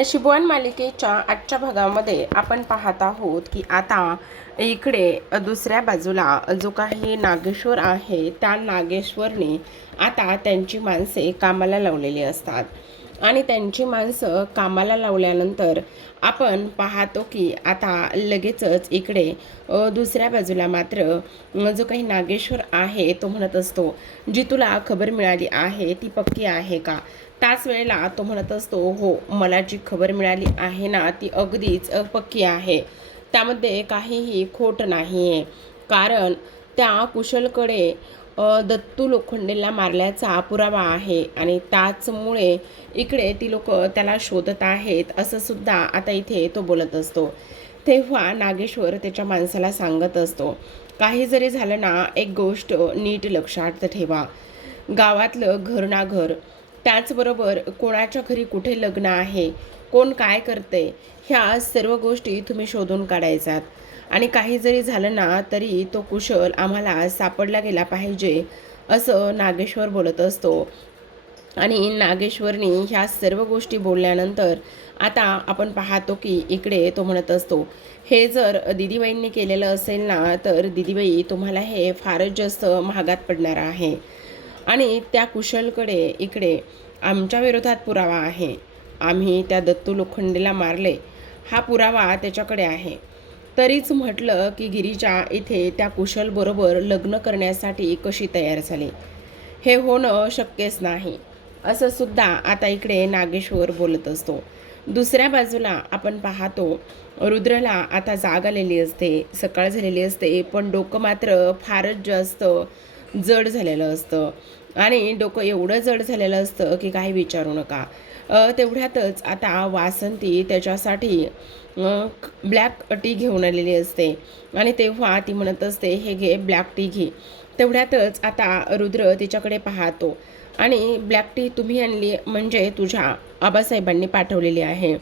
नशीबवान मालिकेच्या आजच्या भागामध्ये आपण पाहत आहोत की आता इकडे दुसऱ्या बाजूला जो काही नागेश्वर आहे त्या नागेश्वरने आता त्यांची माणसे कामाला लावलेली असतात आणि त्यांची माणसं कामाला लावल्यानंतर आपण पाहतो की आता लगेचच इकडे दुसऱ्या बाजूला मात्र जो काही नागेश्वर आहे तो म्हणत असतो, जी तुला खबर मिळाली आहे ती पक्की आहे का? त्याच वेळेला तो म्हणत असतो, हो, मला जी खबर मिळाली आहे ना ती अगदीच पक्की आहे, त्यामध्ये काहीही खोट नाही आहे. कारण त्या कुशलकडे दत्तू लोखंडेला मारल्याचा पुरावा आहे आणि त्याचमुळे इकडे ती लोक त्याला शोधत आहेत असं सुद्धा आता इथे तो बोलत असतो. तेव्हा नागेश्वर त्याच्या माणसाला सांगत असतो, काही जरी झालं ना, एक गोष्ट नीट लक्षात ठेवा, गावातलं घर ना घर, त्याचबरोबर कोणाच्या घरी कुठे लग्न आहे, कोण काय करते, ह्या सर्व गोष्टी तुम्ही शोधून काढायचात आणि काही जरी झालं ना तरी तो कुशल आम्हाला सापडला गेला पाहिजे असं नागेश्वर बोलत असतो. आणि नागेश्वरनी ह्या सर्व गोष्टी बोलल्यानंतर आता आपण पाहतो की इकडे तो म्हणत असतो, हे जर दिदीबाईंनी केलेलं असेल ना तर दिदीबाई तुम्हाला हे फारच जास्त महागात पडणार आहे आणि त्या कुशलकडे इकडे आमच्या विरोधात पुरावा आहे, आम्ही त्या दत्तू लोखंडेला मारले हा पुरावा त्याच्याकडे आहे. तरीच म्हटलं की गिरीजा इथे त्या कुशलबरोबर लग्न करण्यासाठी कशी तयार झाली, हे होणं शक्यच नाही असं सुद्धा आता इकडे नागेश्वर बोलत असतो. दुसऱ्या बाजूला आपण पाहतो रुद्रला आता जाग आलेली असते, सकाळ झालेली असते, पण डोकं मात्र फारच जास्त जड झालेलं असतं आणि डोकं एवढं जड झालेलं असतं की काही विचारू नका. तेवढ्यातच आता वासंती त्याच्यासाठी ब्लॅक टी घेऊन आलेली असते आणि तेव्हा ती म्हणत असते, हे घे ब्लॅक टी घे. तेवढ्यातच आता रुद्र तिच्याकडे पाहतो आणि ब्लॅक टी तुम्ही आणली म्हणजे तुझ्या आबासाहेबांनी पाठवलेली आहे.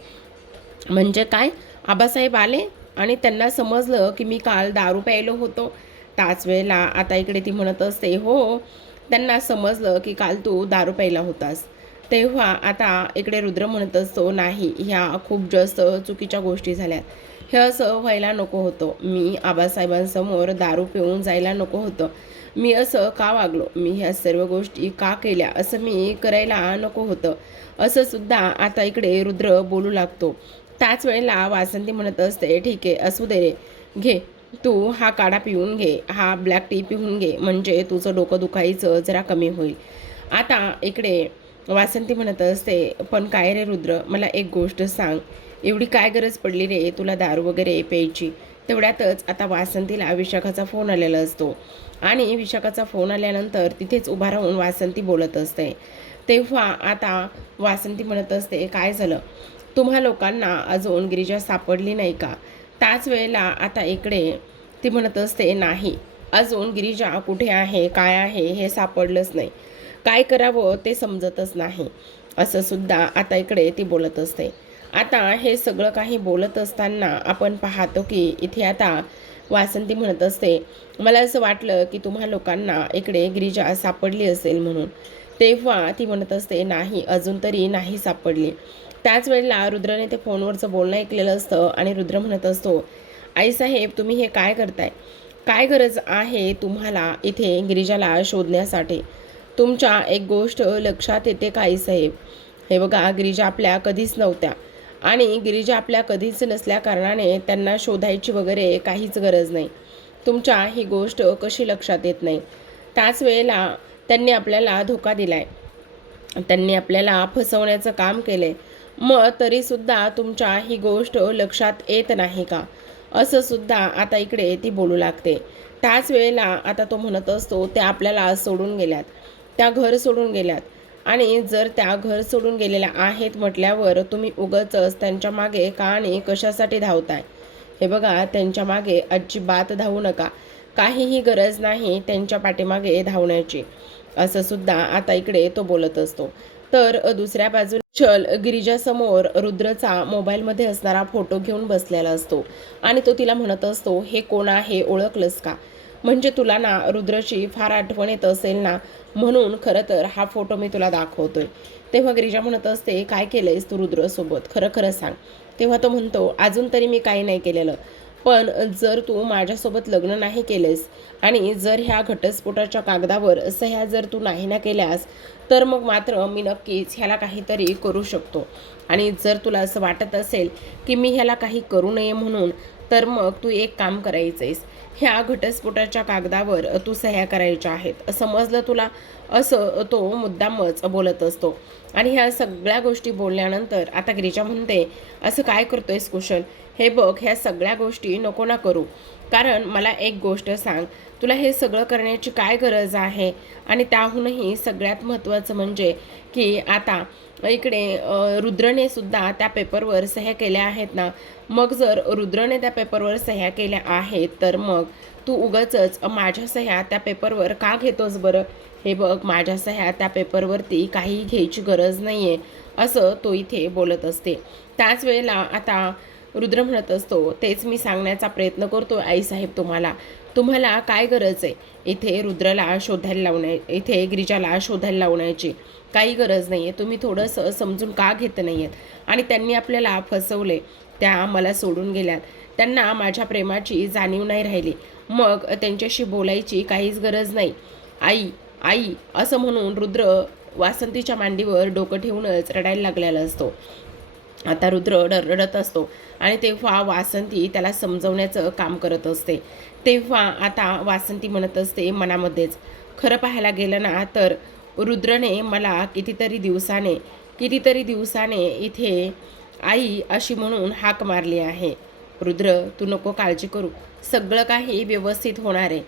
म्हणजे काय? आबासाहेब आले आणि त्यांना समजलं की मी काल दारू प्यायलो होतो. त्याच वेळेला आता इकडे ती म्हणत असते, हो, त्यांना समजलं की काल तू दारू प्यायला होतास. तेव्हा आता इकडे रुद्र म्हणत असतो, नाही, ह्या खूप जास्त चुकीच्या गोष्टी झाल्यात, हे असं व्हायला नको होतं, मी आबासाहेबांसमोर दारू पिऊन जायला नको होतं, मी असं का वागलो, मी ह्या सर्व गोष्टी का केल्या, असं मी करायला नको होतं असं सुद्धा आता इकडे रुद्र बोलू लागतो. त्याच वेळेला वासंती म्हणत असते, ठीक आहे, असू दे रे, घे, तू हा काढा पिऊन घे, हा ब्लॅक टी पिऊन घे, म्हणजे तुझं डोकं दुखायचं जरा कमी होईल. आता इकडे वासंती म्हणत असते, पण काय रे रुद्र, मला एक गोष्ट सांग, एवढी काय गरज पडली रे तुला दारू वगैरे प्यायची? तेवढ्यातच आता वासंतीला विशाखाचा फोन आलेला असतो आणि विशाखाचा फोन आल्यानंतर तिथेच उभा राहून वासंती बोलत असते. तेव्हा आता वासंती म्हणत असते, काय झालं, तुम्हा लोकांना अजून गिरिजा सापडली नाही का? त्याच वेळेला आता इकडे ती म्हणत असते, नाही, अजून गिरिजा कुठे आहे, काय आहे, हे सापडलंच नाही, काय करावं ते समजतच नाही असं सुद्धा आता इकडे ती बोलत असते. आता हे सगळं काही बोलत असताना आपण पाहतो की इथे आता वासंती म्हणत असते, मला असं वाटलं की तुम्हा लोकांना इकडे गिरिजा सापडली असेल म्हणून. तेव्हा ती म्हणत असते, नाही, अजून तरी नाही सापडली. त्याच वेळेला रुद्रने ते फोनवरचं बोलणं ऐकलेलं असतं आणि रुद्र म्हणत असतो, आईसाहेब, तुम्ही हे काय करताय? काय गरज आहे तुम्हाला इथे गिरिजाला शोधण्यासाठी? तुमच्या एक गोष्ट लक्षात येते का आईसाहेब? हे बघा, गिरिजा आपल्या कधीच नव्हत्या आणि गिरिजा आपल्या कधीच नसल्या कारणाने त्यांना शोधायची वगैरे काहीच गरज नाही. तुमच्या ही गोष्ट कशी लक्षात येत नाही? त्याच वेळेला त्यांनी आपल्याला धोका दिलाय, त्यांनी आपल्याला फसवण्याचं काम केलंय, मग तरीसुद्धा तुमच्या ही गोष्ट लक्षात येत नाही का? असं सुद्धा आता इकडे ती बोलू लागते. त्याच वेळेला आता तो म्हणत असतो, त्या आपल्याला सोडून गेल्यात, त्या घर सोडून गेल्यात आणि जर त्या घर सोडून गेलेल्या आहेत म्हटल्यावर तुम्ही उगाचच त्यांच्या मागे का आणि कशासाठी धावताय? हे बघा, त्यांच्या मागे अजिबात धावू नका, काहीही गरज नाही त्यांच्या पाठीमागे धावण्याची असं सुद्धा आता इकडे तो बोलत असतो. तर दुसऱ्या बाजूला चल गिरिजासमोर रुद्रचा मोबाईलमध्ये असणारा फोटो घेऊन बसलेला असतो आणि तो तिला म्हणत असतो, हे कोण आहे, ओळखलंस का? म्हणजे तुला ना रुद्रची फार आठवण येत असेल ना, म्हणून खरं तर हा फोटो मी तुला दाखवतोय. तेव्हा गिरिजा म्हणत असते, काय केलंयस तू रुद्रसोबत, खरं खरं सांग. तेव्हा तो म्हणतो, अजून तरी मी काही नाही केलेलं, पण जर तू माझ्यासोबत लग्न नाही केलेस आणि जर ह्या घटस्फोटाच्या कागदावर सह्या जर तू नाही ना केल्यास, तर मग मात्र मी नक्कीच ह्याला काहीतरी करू शकतो. आणि जर तुला असं वाटत असेल की मी ह्याला काही करू नये म्हणून, तर मग तू एक काम करायचंयस, ह्या घटस्फोटाच्या कागदावर तू सह्या करायच्या आहेत, समजलं तुला, असं तो मुद्दामच बोलत असतो. आणि ह्या सगळ्या गोष्टी बोलल्यानंतर आता गिरिजा म्हणते, असं काय करतोयस कुशल, हे बघ, ह्या सगळ्या गोष्टी नको ना करू, कारण मला एक गोष्ट सांग, तुला हे सगळं करण्याची काय गरज आहे. आणि त्याहूनही सगळ्यात महत्त्वाचं म्हणजे की आता इकडे रुद्रने सुद्धा त्या पेपरवर सह्या केल्या आहेत ना, मग जर रुद्रने त्या पेपरवर सह्या केल्या आहेत, तर मग तू उगाचच माझ्या सह्या त्या पेपरवर का घेतोस बरं. हे बघ, माझ्या सह्या त्या पेपरवरती काही घ्यायची गरज नाही आहे, असं तो इथे बोलत असते. त्याच वेळेला आता रुद्र म्हणत असतो, तेच मी सांगण्याचा प्रयत्न करतो आईसाहेब तुम्हाला काय गरज आहे इथे रुद्रला शोधायला इथे गिरिजाला शोधायला लावण्याची काही गरज नाही आहे. तुम्ही थोडंसं समजून का घेत नाही आहेत. आणि त्यांनी आपल्याला फसवले, त्या मला सोडून गेल्यात, त्यांना माझ्या प्रेमाची जाणीव नाही राहिली, मग त्यांच्याशी बोलायची काहीच गरज नाही. आई आई असं म्हणून रुद्र वासंतीच्या मांडीवर डोकं ठेवूनच रडायला लागलेला असतो. आता रुद्र रडत असतो आणि तेव्हा वासंती त्याला समजवण्याचं काम करत असते. तेव्हा आता वासंती म्हणत असते मनामध्येच, खरं पाहायला गेलं ना, तर रुद्रने मला कितीतरी दिवसाने इथे आई अशी म्हणून हाक मारली आहे. रुद्र, तू नको काळजी करू, सगळं काही व्यवस्थित होणार आहे.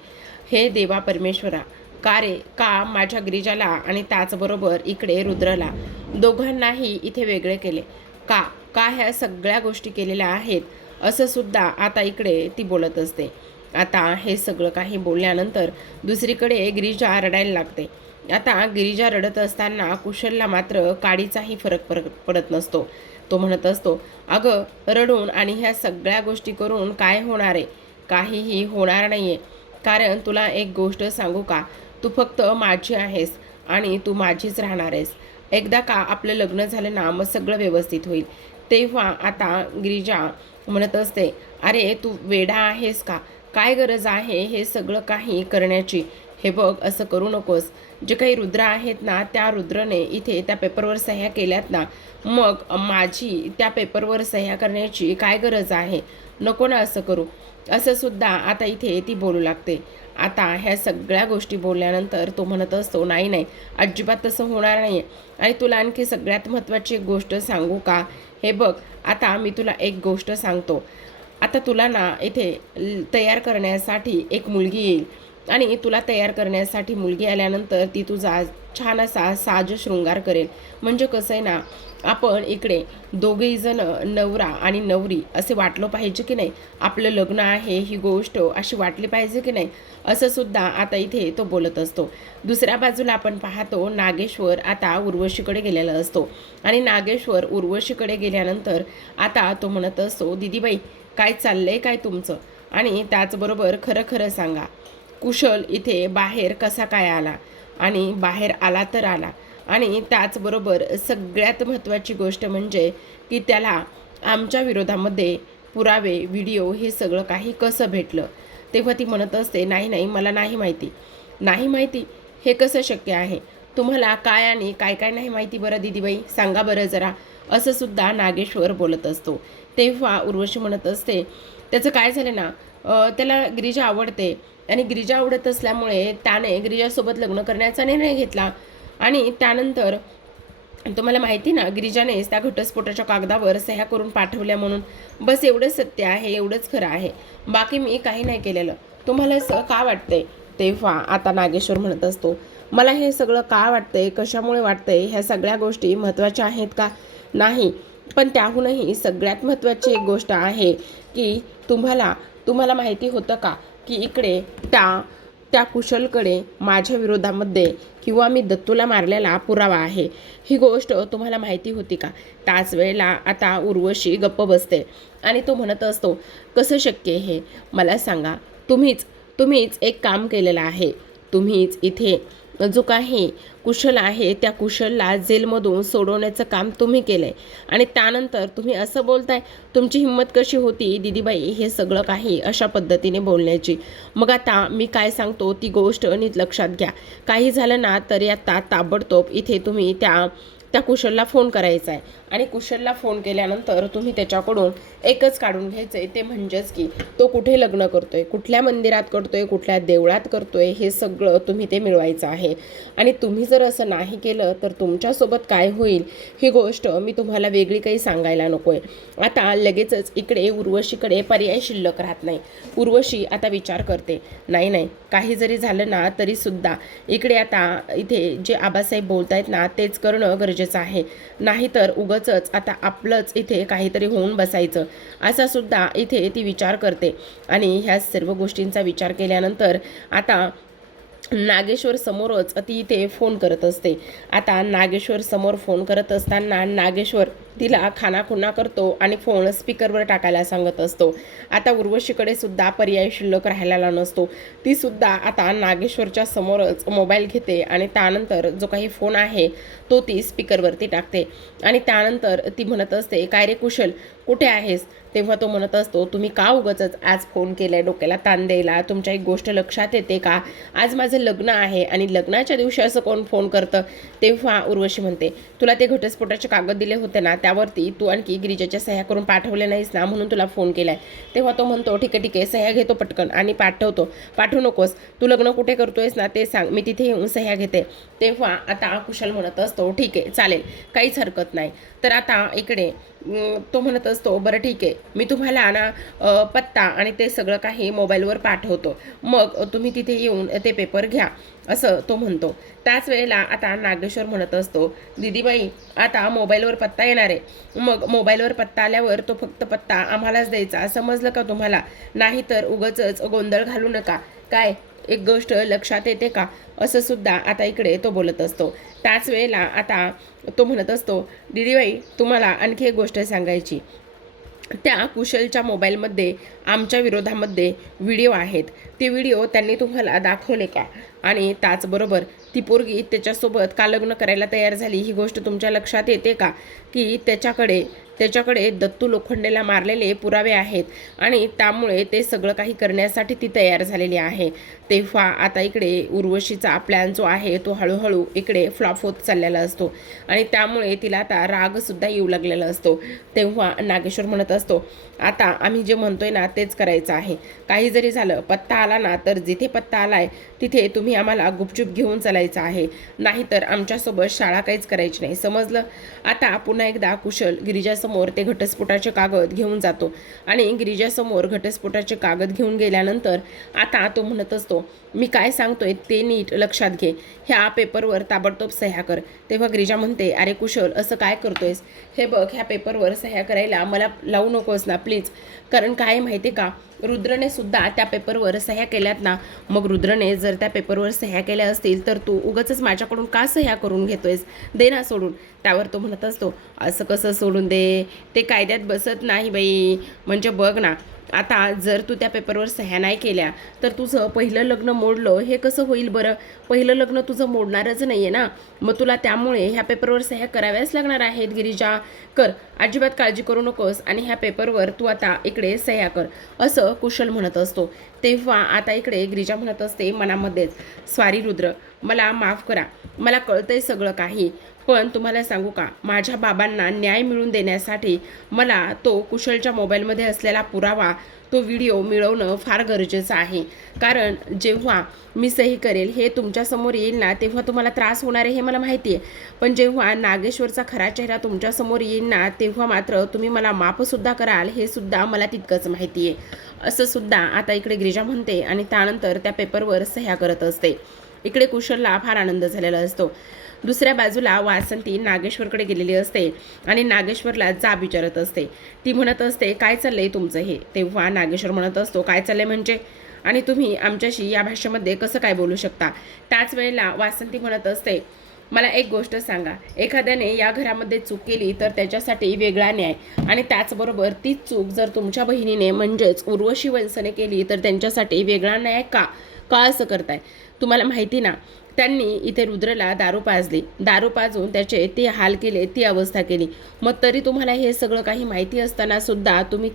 हे देवा परमेश्वरा, का माझ्या गिरिजाला आणि त्याचबरोबर इकडे रुद्रला दोघांनाही इथे वेगळे केले, का ह्या सगळ्या गोष्टी केलेल्या आहेत, असं सुद्धा आता इकडे ती बोलत असते. आता हे सगळं काही बोलल्यानंतर दुसरीकडे गिरिजा रडायला लागते. आता गिरिजा रडत असताना कुशलला मात्र काडीचाही फरक पडत नसतो. तो म्हणत असतो, अगं रडून आणि ह्या सगळ्या गोष्टी करून काय होणार आहे, काहीही होणार नाही आहे. कारण तुला एक गोष्ट सांगू का, तू फक्त माझी आहेस आणि तू माझीच राहणार आहेस. एकदा का आपलं लग्न झालं ना, मग सगळं व्यवस्थित होईल. तेव्हा आता गिरिजा म्हणत असते, अरे तू वेडा आहेस का, काय गरज आहे हे सगळं काही करण्याची. हे बघ, असं करू नकोस. जे काही रुद्र आहेत ना, त्या रुद्रने इथे त्या पेपरवर सह्या केल्यात ना, मग माझी त्या पेपरवर सह्या करण्याची काय गरज आहे. नको ना असं करू, असं सुद्धा आता इथे ती बोलू लागते. आता ह्या सगळ्या गोष्टी बोलल्यानंतर तो म्हणत असतो, नाही, अजिबात तसं होणार नाही. आणि तुला आणखी सगळ्यात महत्त्वाची एक गोष्ट सांगू का, हे बघ, आता मी तुला एक गोष्ट सांगतो. आता तुला ना इथे तयार करण्यासाठी एक मुलगी येईल आणि तुला तयार करण्यासाठी मुलगी आल्यानंतर ती तुझा छान असा साज शृंगार करेल. म्हणजे कसं आहे ना, आपण इकडे दोघेही जण नवरा आणि नवरी असे वाटलं पाहिजे की नाही, आपलं लग्न आहे ही गोष्ट अशी वाटली पाहिजे की नाही, असं सुद्धा आता इथे तो बोलत असतो. दुसऱ्या बाजूला आपण पाहतो, नागेश्वर आता उर्वशीकडे गेलेला असतो. आणि नागेश्वर उर्वशीकडे गेल्यानंतर आता तो म्हणत असतो, दीदीबाई काय चाललंय काय तुमचं, आणि त्याचबरोबर खरं खरं सांगा, कुशल इथे बाहेर कसा काय आला, आणि बाहेर आला तर आला, आणि त्याचबरोबर सगळ्यात महत्त्वाची गोष्ट म्हणजे की त्याला आमच्या विरोधामध्ये पुरावे, व्हिडिओ हे सगळं काही कसं भेटलं. तेव्हा ती म्हणत असते, नाही मला नाही माहिती, हे कसं शक्य आहे, तुम्हाला काय आणि काय नाही माहिती बरं दीदीबाई, सांगा बरं जरा, असं सुद्धा नागेश्वर बोलत असतो. तेव्हा उर्वशी म्हणत असते, त्याचं काय झालं ना, त्याला गिरिजा आवडते आणि गिरिजा आवडत असल्यामुळे त्याने गिरिजासोबत लग्न करण्याचा निर्णय घेतला. आणि त्यानंतर तुम्हाला माहिती ना, गिरिजानेच त्या घटस्फोटाच्या कागदावर सह्या करून पाठवल्या म्हणून. बस एवढंच सत्य आहे, एवढंच खरं आहे, बाकी मी काही नाही केलेलं. तुम्हाला असं का वाटतंय. तेव्हा आता नागेश्वर म्हणत असतो, मला हे सगळं का वाटतंय, कशामुळे वाटतंय, ह्या सगळ्या गोष्टी महत्त्वाच्या आहेत का, नाही, पण त्याहूनही सगळ्यात महत्त्वाची एक गोष्ट आहे की तुम्हाला माहिती होतं का की इकडे त्या कुशलकडे माझ्या विरोधामध्ये किंवा मी दत्तूला मारलेला पुरावा आहे, ही गोष्ट तुम्हाला माहिती होती का. त्याच वेळेला आता उर्वशी गप्प बसते आणि तो म्हणत असतो, कसं शक्य आहे हे मला सांगा, तुम्हीच एक काम केलेलं आहे, तुम्हीच इथे जो काही कुशल आहे त्या कुशलला जेलमधून सोडवण्याचं काम तुम्ही केलंय आणि त्यानंतर तुम्ही असं बोलताय तुमची हिंमत कशी होती दिदीबाई हे सगळं काही अशा पद्धतीने बोलण्याची. मग आता मी काय सांगतो ती गोष्ट नीट लक्षात घ्या. काही झालं ना तरी आता ताबडतोब इथे तुम्ही त्या कुशलला फोन करायचा आहे आणि कुशलला फोन केल्यानंतर तुम्ही त्याच्याकडून एकच काढून घ्यायचं आहे, ते म्हणजेच की तो कुठे लग्न करतोय, कुठल्या मंदिरात करतोय, कुठल्या देवळात करतोय, हे सगळं तुम्ही ते मिळवायचं आहे. आणि तुम्ही जर असं नाही केलं तर तुमच्यासोबत काय होईल ही गोष्ट मी तुम्हाला वेगळी काही सांगायला नको आहे. आता लगेचच इकडे उर्वशीकडे पर्याय शिल्लक राहत नाही. उर्वशी आता विचार करते, नाही काही जरी झालं ना तरीसुद्धा इकडे आता इथे जे आबासाहेब बोलत आहेत ना तेच करणं गरजेचं आहे. नाहीतर उगाचच आता आपलंच इथे काहीतरी होऊन बसायचं असा सुद्धा इथे ती विचार करते. आणि ह्या सर्व गोष्टींचा विचार केल्यानंतर आता नागेश्वर समोरच ती इथे फोन करत असते. आता नागेश्वर समोर फोन करत असताना नागेश्वर तिला खानाखुणा करतो आणि फोन स्पीकरवर टाकायला सांगत असतो. आता उर्वशीकडे सुद्धा पर्याय शिल्लक राहिलेला नसतो. ती सुद्धा आता नागेश्वरच्या समोरच मोबाईल घेते आणि त्यानंतर जो काही फोन आहे तो ती स्पीकरवरती टाकते आणि त्यानंतर ती म्हणत असते, काय रे कुशल कुठे आहेस? तेव्हा तो म्हणत असतो, तुम्ही का उगाचच आज फोन केलाय डोक्याला ताण द्यायला? तुमच्या एक गोष्ट लक्षात येते का? आज माझं लग्न आहे आणि लग्नाच्या दिवशी असं कोण फोन करतं? तेव्हा उर्वशी म्हणते, तुला ते घटस्फोटाचे कागद दिले होते ना त्यावरती तू आणखी गिरिजाच्या सह्या करून पाठवले नाहीस ना म्हणून तुला फोन केलाय. तेव्हा तो म्हणतो, ठीक आहे सह्या घेतो पटकन आणि पाठवू नकोस. तू लग्न कुठे करतोयस ना ते सांग, मी तिथे येऊन सह्या घेते. तेव्हा आता कुशल म्हणत असतो, ठीक आहे चालेल काहीच हरकत नाही. तर आता इकडे तो म्हणत असतो, बरं ठीक आहे मी तुम्हाला ना पत्ता आणि ते सगळं काही मोबाईलवर पाठवतो, मग तुम्ही तिथे येऊन ते पेपर घ्या असं तो म्हणतो. त्याच वेळेला आता नागेश्वर म्हणत असतो, दिदीबाई आता मोबाईलवर पत्ता येणार आहे, मग मोबाईलवर पत्ता आल्यावर तो फक्त पत्ता आम्हालाच द्यायचा, समजलं का तुम्हाला? नाही तर उगाचच गोंधळ घालू नका, काय एक गोष्ट लक्षात येते का? असं सुद्धा आता इकडे तो बोलत असतो. त्याच वेळेला आता तो म्हणत असतो, दिदीबाई तुम्हाला आणखी एक गोष्ट सांगायची. त्या कुशलच्या मोबाईलमध्ये आमच्या विरोधामध्ये व्हिडिओ आहेत. ते व्हिडिओ त्यांनी तुम्हाला दाखवले का? आणि त्याचबरोबर ती पोरगी त्याच्यासोबत का लग्न करायला तयार झाली ही गोष्ट तुमच्या लक्षात येते का? की त्याच्याकडे दत्तू लोखंडेला मारलेले पुरावे आहेत आणि त्यामुळे ते सगळं काही करण्यासाठी ती तयार झालेली आहे. तेव्हा आता इकडे उर्वशीचा प्लॅन जो आहे तो हळूहळू इकडे फ्लॉप होत चाललेला असतो आणि त्यामुळे तिला आता रागसुद्धा येऊ लागलेला असतो. तेव्हा नागेश्वर म्हणत असतो, आता आम्ही जे म्हणतोय ना तेच करायचं आहे. काही जरी झालं पत्ता आला ना तर जिथे पत्ता आलाय तिथे तुम्ही आम्हाला गुपचूप घेऊन चालायचं आहे, नाहीतर आमच्यासोबत शाळा काहीच करायची नाही, समजलं? आता पुन्हा एकदा कुशल गिरिजासमोर ते घटस्फोटाचे कागद घेऊन जातो आणि गिरिजासमोर घटस्फोटाचे कागद घेऊन गेल्यानंतर आता तो म्हणत असतो, मी काय सांगतोय ते नीट लक्षात घे, ह्या पेपरवर ताबडतोब सह्या कर. तेव्हा गिरिजा म्हणते, अरे कुशल असं काय करतोयस? हे बघ ह्या पेपरवर सह्या करायला मला लावू नकोस ना प्लीज, कारण काय माहिती का रुद्रने सुद्धा त्या पेपरवर सह्या केल्यात ना, मग रुद्रने जर त्या पेपरवर सह्या केल्या असतील तर तू उगाचच माझ्याकडून का सह्या करून घेतोयस? दे ना सोडून. त्यावर तो म्हणत असतो, असं कसं सोडून दे, ते कायद्यात बसत नाही बाई. म्हणजे बघ ना आता जर तू त्या पेपरवर सह्या नाही केल्या तर तुझं पहिलं लग्न मोडलं हे कसं होईल बरं? पहिलं लग्न तुझं मोडणारच नाही आहे ना, मग तुला त्यामुळे ह्या पेपरवर सह्या कराव्याच लागणार आहेत. गिरिजा कर, अजिबात काळजी करू नकोस आणि ह्या पेपरवर तू आता इकडे सह्या कर असं कुशल म्हणत असतो. तेव्हा आता इकडे गिरिजा म्हणत असते मनामध्येच, स्वारी रुद्र मला माफ करा, मला कळतंय सगळं काही, पण तुम्हाला सांगू का माझ्या बाबांना न्याय मिळवून देण्यासाठी मला तो कुशलच्या मोबाईलमध्ये असलेला पुरावा तो व्हिडिओ मिळवणं फार गरजेचं आहे. कारण जेव्हा मी सही करेल हे तुमच्यासमोर येईल ना तेव्हा तुम्हाला त्रास होणार आहे हे मला माहिती आहे, पण जेव्हा नागेश्वरचा खरा चेहरा तुमच्यासमोर येईल ना तेव्हा मात्र तुम्ही मला माफसुद्धा कराल हे सुद्धा मला तितकंच माहिती आहे. असं सुद्धा आता इकडे गिरिजा म्हणते आणि त्यानंतर त्या पेपरवर सह्या करत असते. इकडे कुशलला फार आनंद झालेला असतो. दुसऱ्या बाजूला वासंती नागेश्वरकडे गेलेली असते आणि नागेश्वरला जाब विचारत असते. ती म्हणत असते, काय चाललंय तुमचं हे? तेव्हा नागेश्वर म्हणत असतो, काय चाललंय म्हणजे? आणि तुम्ही आमच्याशी या भाषेमध्ये कसं काय बोलू शकता? त्याच वेळेला वासंती म्हणत असते, मला एक गोष्ट सांगा, एखाद्याने या घरामध्ये चूक केली तर त्याच्यासाठी वेगळा न्याय आणि त्याचबरोबर तीच चूक जर तुमच्या बहिणीने म्हणजेच उर्वशी वंशने केली तर त्यांच्यासाठी वेगळा न्याय का का असं करताय? तुम्हाला माहिती ना त्यांनी इथे रुद्रला दारू पाजली, दारू पाजून त्याचे ते हाल केले, ती अवस्था केली. मग तरी तुम्हाला हे सगळं काही माहिती असताना सुद्धा तुम्ही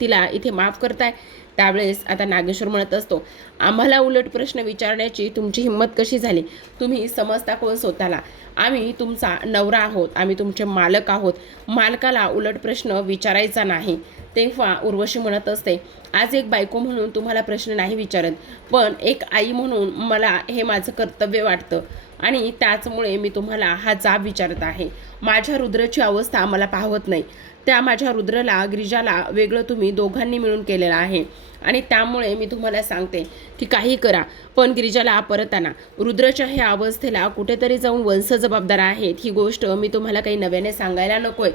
तिला इथे माफ करताय. त्यावेळेस आता नागेश्वर म्हणत असतो, आम्हाला उलट प्रश्न विचारण्याची तुमची हिंमत कशी झाली? तुम्ही समजता कोण स्वतःला? आम्ही तुमचा नवरा आहोत, आम्ही तुमचे मालक आहोत. मालकाला उलट प्रश्न विचारायचा नाही. तेव्हा उर्वशी म्हणत असते, आज एक बायको म्हणून तुम्हाला प्रश्न नाही विचारत, पण एक आई म्हणून मला हे माझं कर्तव्य वाटतं आणि त्याचमुळे मी तुम्हाला हा जाब विचारत आहे. माझ्या रुद्राची अवस्था मला पाहवत नाही. त्या माझ्या रुद्रला, गिरिजाला वेगळं तुम्ही दोघांनी मिळून केलेलं आहे आणि त्यामुळे मी तुम्हाला सांगते की काही करा, पण गिरिजाला परत आणा. रुद्रच्या ह्या अवस्थेला कुठेतरी जाऊन वंश जबाबदार आहेत, ही गोष्ट मी तुम्हाला काही नव्याने सांगायला नकोय,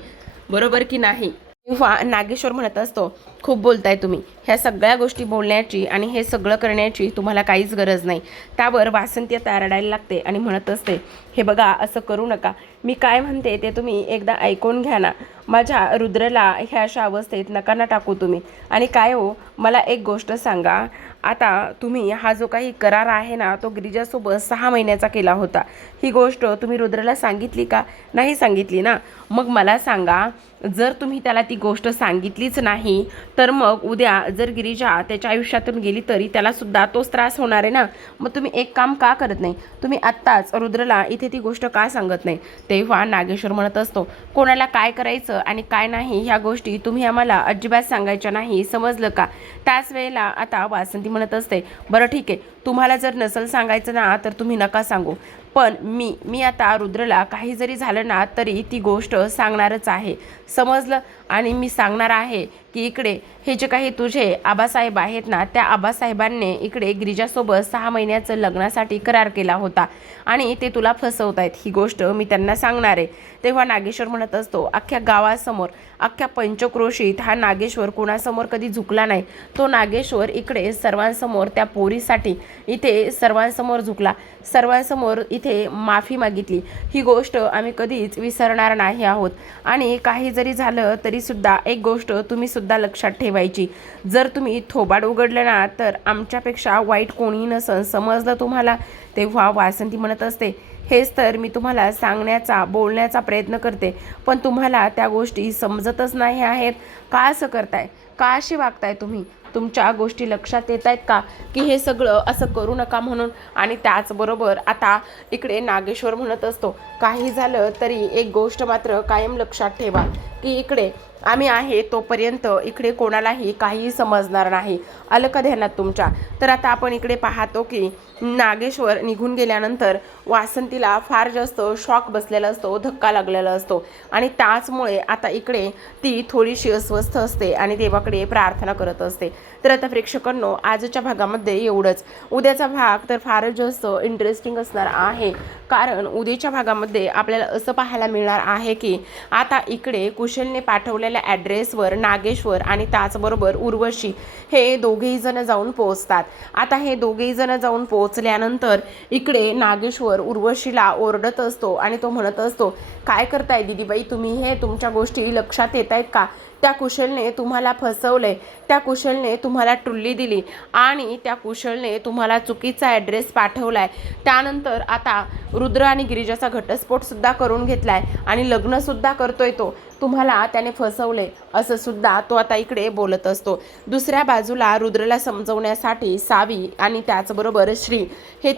बरोबर की नाही? तेव्हा नागेश्वर म्हणत असतो, खूप बोलताय तुम्ही. ह्या सगळ्या गोष्टी बोलण्याची आणि हे सगळं करण्याची तुम्हाला काहीच गरज नाही. त्यावर वासंती आता रडायला लागते आणि म्हणत असते, हे बघा, असं करू नका. मी काय म्हणते ते तुम्ही एकदा ऐकून घ्या ना. माझ्या रुद्रला ह्या अशा अवस्थेत नका ना टाकू तुम्ही. आणि काय हो, मला एक गोष्ट सांगा, आता तुम्ही हा जो काही करार आहे ना, तो गिरिजासोबत 6 महिन्याचा केला होता. ही गोष्ट तुम्ही रुद्रला सांगितली का? नाही सांगितली ना. मग मला सांगा, जर तुम्ही त्याला ती गोष्ट सांगितलीच नाही तर मग उद्या जर गिरिजा त्याच्या आयुष्यातून गेली तरी त्याला सुद्धा तोच त्रास होणार आहे ना. मग तुम्ही एक काम का करत नाही? तुम्ही आत्ताच रुद्रला इथे ती गोष्ट का सांगत नाही? तेव्हा नागेश्वर म्हणत असतो, कोणाला काय करायचं आणि काय नाही ह्या गोष्टी तुम्ही आम्हाला अजिबात सांगायच्या नाही, समजलं का? त्याच वेळेला आता वासंती म्हणत असते, बरं ठीक आहे, तुम्हाला जर नसेल सांगायचं ना तर तुम्ही नका सांगू, पण मी आता रुद्रला काही जरी झालं ना तरी ती गोष्ट सांगणारच आहे, समजलं? आणि मी सांगणार आहे की इकडे हे जे काही तुझे आबासाहेब आहेत ना, त्या आबासाहेबांनी इकडे गिरिजासोबत 6 महिन्याचं लग्नासाठी करार केला होता आणि ते तुला फसवत आहेत, ही गोष्ट मी त्यांना सांगणार आहे. तेव्हा नागेश्वर म्हणत असतो, अख्ख्या गावासमोर, अख्ख्या पंचक्रोशीत हा नागेश्वर कोणासमोर कधी झुकला नाही. तो नागेश्वर इकडे सर्वांसमोर त्या पोरीसाठी इथे सर्वांसमोर झुकला, सर्वांसमोर इथे माफी मागितली. ही गोष्ट आम्ही कधीच विसरणार नाही आहोत. आणि काही जरी झालं तरी सुद्धा एक गोष्ट तुम्ही सुद्धा लक्षात ठेवायची, जर तुम्ही थोबाड उघडलं ना तर आमच्यापेक्षा वाईट कोणी नसन, समजलं तुम्हाला? तेव्हा वासंती म्हणत असते, हेच तर मी तुम्हाला सांगण्याचा, बोलण्याचा प्रयत्न करते, पण तुम्हाला त्या गोष्टी समजतच नाही आहेत. का असं करताय? का अशी वागताय तुम्ही? तुमच्या गोष्टी लक्षात येत आहेत का की हे सगळं असं करू नका म्हणून? आणि त्याचबरोबर आता इकडे नागेश्वर म्हणत असतो, काही झालं तरी एक गोष्ट मात्र कायम लक्षात ठेवा की इकडे आम्ही आहे तोपर्यंत इकडे कोणालाही काहीही समजणार नाही, आलं का ध्यानात तुमच्या? तर आता आपण इकडे पाहतो की नागेश्वर निघून गेल्यानंतर वासंतीला फार जास्त शॉक बसलेला असतो, धक्का लागलेला असतो आणि त्याचमुळे आता इकडे ती थोडीशी अस्वस्थ असते आणि देवाकडे प्रार्थना करत असते. तर आता प्रेक्षकांनो, आजच्या भागामध्ये एवढंच. उद्याचा भाग तर फारच जास्त इंटरेस्टिंग असणार आहे, कारण उद्याच्या भागामध्ये आपल्याला असं पाहायला मिळणार आहे की आता इकडे कुशलने पाठवलेल्या ॲड्रेसवर नागेश्वर आणि त्याचबरोबर उर्वशी हे दोघेही जण जाऊन पोहोचतात. आता हे दोघेही जण जाऊन पोहोचल्यानंतर इकडे नागेश्वर उर्वशीला ओरडत असतो आणि तो म्हणत असतो, काय करताय दीदीबाई तुम्ही? हे तुमच्या गोष्टी लक्षात येत आहेत का? त्या कुशलने तुम्हाला फसवलंय, त्या कुशलने तुम्हाला टुल्ली दिली आणि त्या कुशलने तुम्हाला चुकीचा ॲड्रेस पाठवलाय. त्यानंतर आता रुद्र आणि गिरिजाचा घटस्फोटसुद्धा करून घेतलाय आणि लग्नसुद्धा करतोय तो. तुम्हाला त्याने फसवले असं सुद्धा तो आता इकडे बोलत असतो. दुसऱ्या बाजूला रुद्रला समजवण्यासाठी सावी आणि त्याचबरोबर श्री हे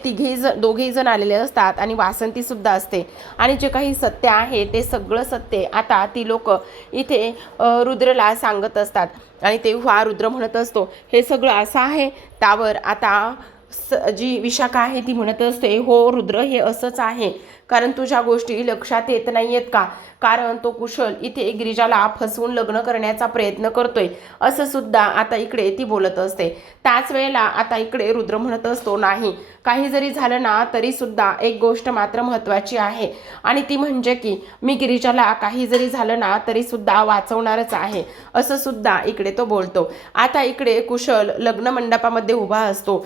दोघेही जण आलेले असतात आणि वासंती सुद्धा असते आणि जे काही सत्य आहे ते सगळं सत्य आता ती लोक इथे रुद्रला सांगत असतात. आणि तेव्हा रुद्र म्हणत असतो, हे सगळं असं आहे? त्यावर आता जी विशाखा आहे ती म्हणत असते, हो रुद्र, हे असंच आहे, कारण तुझ्या गोष्टी लक्षात येत नाही आहेत का? कारण तो कुशल इथे गिरिजाला फसवून लग्न करण्याचा प्रयत्न करतोय असं सुद्धा आता इकडे ती बोलत असते. त्याच वेळेला आता इकडे रुद्र म्हणत असतो, नाही, काही जरी झालं ना तरी सुद्धा एक गोष्ट मात्र महत्त्वाची आहे आणि ती म्हणजे की मी गिरिजाला काही जरी झालं ना तरी सुद्धा वाचवणारच आहे असं सुद्धा इकडे तो बोलतो. आता इकडे कुशल लग्न मंडपामध्ये उभा असतो.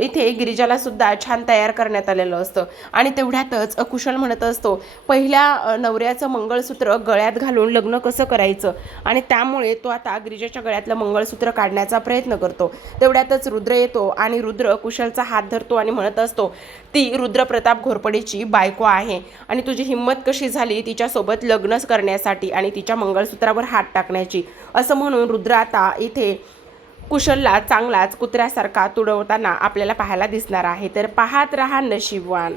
इथे गिरिजाला सुद्धा छान तयार करण्यात आलेलं असतं आणि तेवढ्यातच कुशल म्हणत असतो पहिल्या नवऱ्याचं मंगळसूत्र गळ्यात घालून लग्न कसं करायचं, आणि त्यामुळे तो आता गिरिजाच्या गळ्यातलं मंगळसूत्र काढण्याचा प्रयत्न करतो. तेवढ्यातच रुद्र येतो आणि रुद्र कुशलचा हात धरतो आणि म्हणत असतो ती रुद्रप्रताप घोरपडेची बायको आहे आणि तुझी हिंमत कशी झाली तिच्यासोबत लग्नच करण्यासाठी आणि तिच्या मंगळसूत्रावर हात टाकण्याची, असं म्हणून रुद्र आता इथे कुशलला चांगलाच कुत्र्यासारखा तुडवताना आपल्याला पाहायला दिसणार आहे. तर पाहत रहा नशीबवान.